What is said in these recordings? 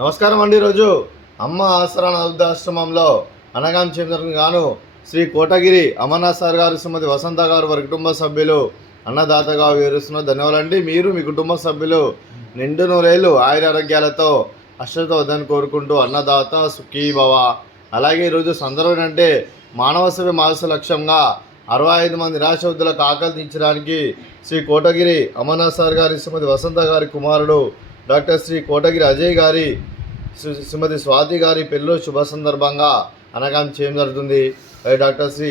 నమస్కారం అండి. ఈరోజు అమ్మ ఆసరా వృద్ధాశ్రమంలో అనగాం చెందిన గాను శ్రీ కోటగిరి అమర్నాథ్ సార్ గారు, శ్రీమతి వసంత గారు, వారి కుటుంబ సభ్యులు అన్నదాతగా వివరిస్తున్న ధన్యవాదాలండి. మీరు మీ కుటుంబ సభ్యులు నిండు నూరేళ్ళు ఆయురారోగ్యాలతో అశ్రద్ధ వద్దని కోరుకుంటూ అన్నదాత సుఖీ భవ. అలాగే ఈరోజు సందర్భం అంటే మానవ సేవ మాస లక్ష్యంగా 65 మంది నిరాశవృద్ధులకు ఆకలి తీర్చడానికి శ్రీ కోటగిరి అమర్నాథ్ సార్ గారి, శ్రీమతి వసంత గారి కుమారుడు డాక్టర్ శ్రీ కోటగిరి అజయ్ గారి, శ్రీమతి స్వాతి గారి పెళ్ళిలో శుభ సందర్భంగా అనగాం చేయడం జరుగుతుంది. డాక్టర్ శ్రీ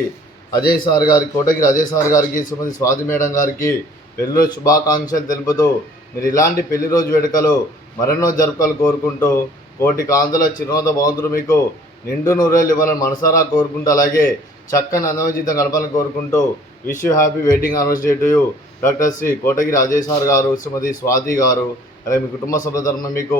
అజయ్ సార్ గారి, కోటగిరి అజయ్ సార్ గారికి, శ్రీమతి స్వాతి మేడం గారికి పెళ్ళిలో శుభాకాంక్షలు తెలుపుతూ మీరు ఇలాంటి పెళ్లి రోజు వేడుకలు మరెన్నో జరుపుకలు కోరుకుంటూ కోటి కాంతుల చిరునవ్వుతో భగవంతుడు మీకు నిండు నూరేళ్ళు ఇవ్వాలని మనసారా కోరుకుంటూ, అలాగే చక్కని అందమైన జీవితం గడపాలని కోరుకుంటూ wish you happy wedding anniversary to you doctor Shri Kotagiri Ajay sir గారు, శ్రీమతి స్వాతి గారు. అలాగే మీ కుటుంబ సభ్యుల తరఫున మీకు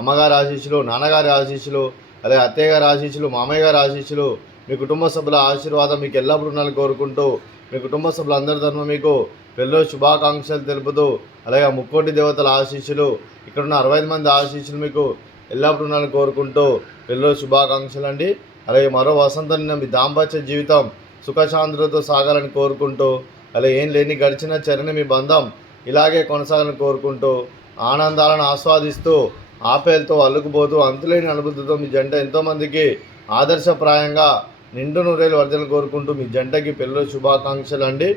అమ్మగారి ఆశీస్సులు, నాన్నగారి ఆశీస్సులు, అలాగే అత్తయ్య గారి ఆశీస్సులు, మామయ్య గారి ఆశీస్సులు, మీ కుటుంబ సభ్యుల ఆశీర్వాదం మీకు ఎల్లప్పుడూ ఉండాలని కోరుకుంటూ మీ కుటుంబ సభ్యులందరి తరఫున మీకు పెళ్ళిలో శుభాకాంక్షలు తెలుపుతూ, అలాగే ముక్కోటి దేవతల ఆశీస్సులు, ఇక్కడున్న 65 మంది ఆశీస్సులు మీకు ఎల్లప్పుడూ ఉండాలని కోరుకుంటూ పెళ్ళిలో శుభాకాంక్షలు అండి. అలాగే మరో వసంతం మీ దాంపత్య జీవితం సుఖశాంతులతో సాగాలని కోరుకుంటూ, అలాగే ఏం లేని గడిచిన చరణ మీ బంధం ఇలాగే కొనసాగాలని కోరుకుంటూ ఆనందాలను ఆస్వాదిస్తూ ఆపేలతో అల్లుకుపోతూ అంతులేని అనుభూతితో మీ జంట ఎంతోమందికి ఆదర్శప్రాయంగా నిండు నూరేళ్ళు వర్ధనలు కోరుకుంటూ మీ జంటకి పెళ్ళిలో శుభాకాంక్షలు అండి.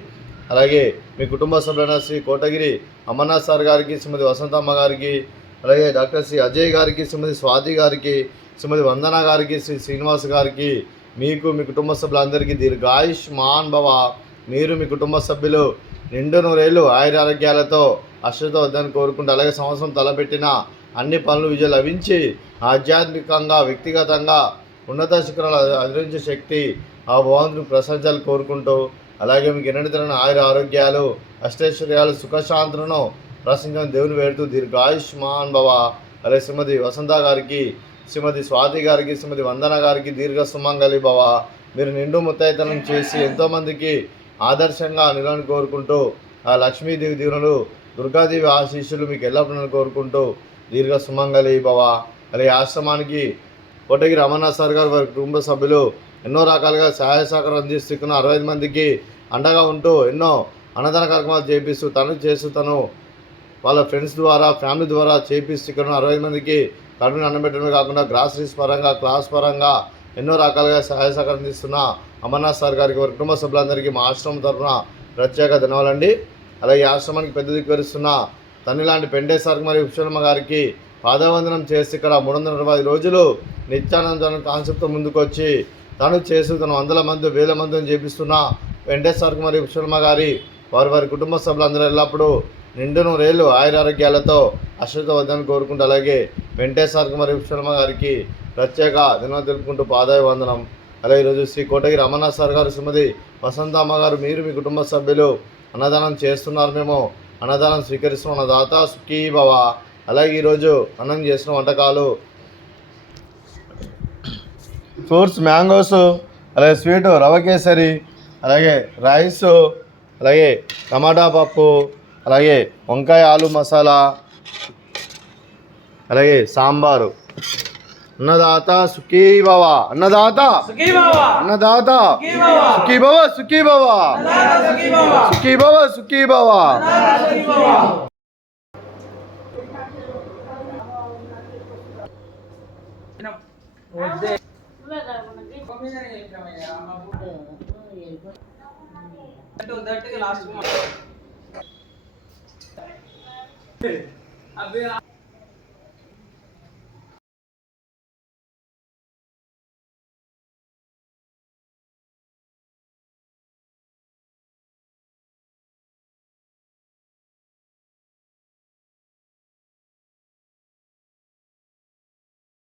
అలాగే మీ కుటుంబ సభ్యులైన శ్రీ కోటగిరి అమర్నాథ్ సార్ గారికి, శ్రీమతి వసంతమ్మ గారికి, అలాగే డాక్టర్ శ్రీ అజయ్ గారికి, శ్రీమతి స్వాతి గారికి, శ్రీమతి వందన గారికి, శ్రీ శ్రీనివాస్ గారికి, మీకు మీ కుటుంబ సభ్యులందరికీ దీర్ఘాయుష్మాన్ భవ. మీరు మీ కుటుంబ సభ్యులు నిండు నూరేళ్ళు ఆయురారోగ్యాలతో అశ్రద్ధ వద్దని కోరుకుంటూ, అలాగే సంవత్సరం తలపెట్టిన అన్ని పనులు విజయం లభించి ఆధ్యాత్మికంగా వ్యక్తిగతంగా ఉన్నత శిఖరాలు అధిరించే శక్తి ఆ భగవంతుని ప్రశంసలు కోరుకుంటూ, అలాగే మీకు ఎన్నటితరమైన ఆయుర ఆరోగ్యాలు, అష్టైశ్వర్యాలు, సుఖశాంతులను ప్రశంసన దేవుని వేడుతూ దీర్ఘాయుష్మాన్ భవ. అలాగే శ్రీమతి వసంత గారికి, శ్రీమతి స్వాతి గారికి, శ్రీమతి వందన గారికి దీర్ఘ సుమంగళి భవ. మీరు నిండు ముత్తైతనం చేసి ఎంతోమందికి ఆదర్శంగా నిలవని కోరుకుంటూ ఆ లక్ష్మీదేవి దీవెనలు, దుర్గాదేవి ఆశీస్సులు మీకు ఎల్లప్పుడూ కోరుకుంటూ దీర్ఘ సుమంగళి భవ. అలాగే ఆశ్రమానికి కోటగిరి అమర్నాథ్ సార్ గారు, వారి కుటుంబ సభ్యులు ఎన్నో రకాలుగా సహాయ సహకారం అందిస్తున్న 65 మందికి అండగా ఉంటూ ఎన్నో అన్నదాన కార్యక్రమాలు చేపిస్తూ తను వాళ్ళ ఫ్రెండ్స్ ద్వారా, ఫ్యామిలీ ద్వారా చేపిస్తూ ఇక్కడ 65 మందికి కడుపుని అన్నబెట్టడమే కాకుండా గ్రాసరీస్ పరంగా, క్లాస్ పరంగా ఎన్నో రకాలుగా సహాయ సహకారం అందిస్తున్న అమర్నాథ్ సార్ గారికి, వారి కుటుంబ సభ్యులందరికీ మా ఆశ్రమం తరఫున ప్రత్యేక ధన్యవాదాలండి. అలాగే ఆశ్రమానికి పెద్ద దిక్కువరిస్తున్న తల్లి లాంటి పెండే సార్కి మరియు విశ్వమ్మ గారికి పాదవందనం చేసి ఇక్కడ 320 రోజులు నిత్యానందం కాన్సెప్ట్తో ముందుకొచ్చి తను చేస్తూ తను వందల మంది, వేల మందిని చేపిస్తున్న పెండే సార్కి మరియు విశ్వమ్మ గారి, వారి కుటుంబ సభ్యులందరూ ఎల్లప్పుడూ నిండు నూరేళ్ళు ఆయురారోగ్యాలతో అశ్రద్ధ వద్దని కోరుకుంటూ, అలాగే వెంకటేశ్వర సార్కి మరియు విశ్వమ్మ గారికి ప్రత్యేక ధన్యవాదాలు తెలుపుకుంటూ పాదాభివందనం. అలాగే ఈరోజు శ్రీ కోటగిరి అమర్నాథ్ సార్ గారు, శ్రీమతి వసంతమ్మ గారు, మీరు మీ కుటుంబ సభ్యులు అన్నదానం చేస్తున్నారు. మేము అన్నదానం స్వీకరిస్తున్నాం. అన్నదాత సుఖీ భవ. అలాగే ఈరోజు అన్నం చేసిన వంటకాలు ఫ్రూట్స్, మ్యాంగోస్, అలాగే స్వీటు రవ కేసరి, అలాగే రైస్, అలాగే టమాటా పప్పు, అలాగే వంకాయ ఆలు మసాలా, అలాగే సాంబారు. అన్నదాత సుఖీ భవ. అన్నదాత అన్నదాత సుఖీ భవ, సుఖీ భవ, సుఖీ భవ, సుఖీ భవ. లాస్ట్